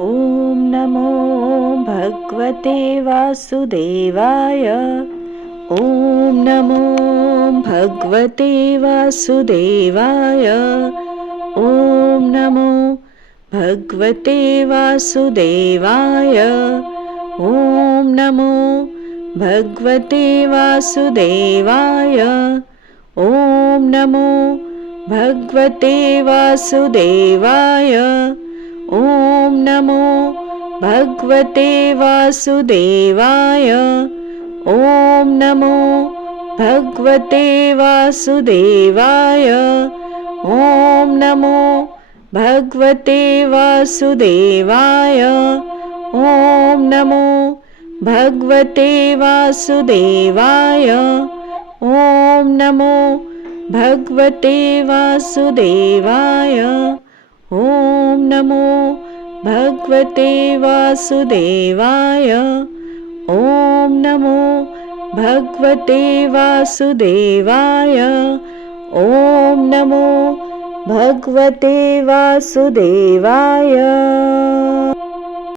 ॐ नमो भगवते वासुदेवाय। ॐ नमो भगवते वासुदेवाय। ॐ नमो भगवते वासुदेवाय। ॐ नमो भगवते वासुदेवाय। ॐ नमो भगवते वासुदेवाय। ॐ नमो भगवते वासुदेवाय। ॐ नमो भगवते वासुदेवाय। ॐ नमो भगवते वासुदेवाय। ॐ नमो भगवते वासुदेवाय। ॐ नमो भगवते वासुदेवाय। ॐ नमो भगवते वासुदेवाय। ॐ नमो भगवते वासुदेवाय। ॐ नमो भगवते वासुदेवाय।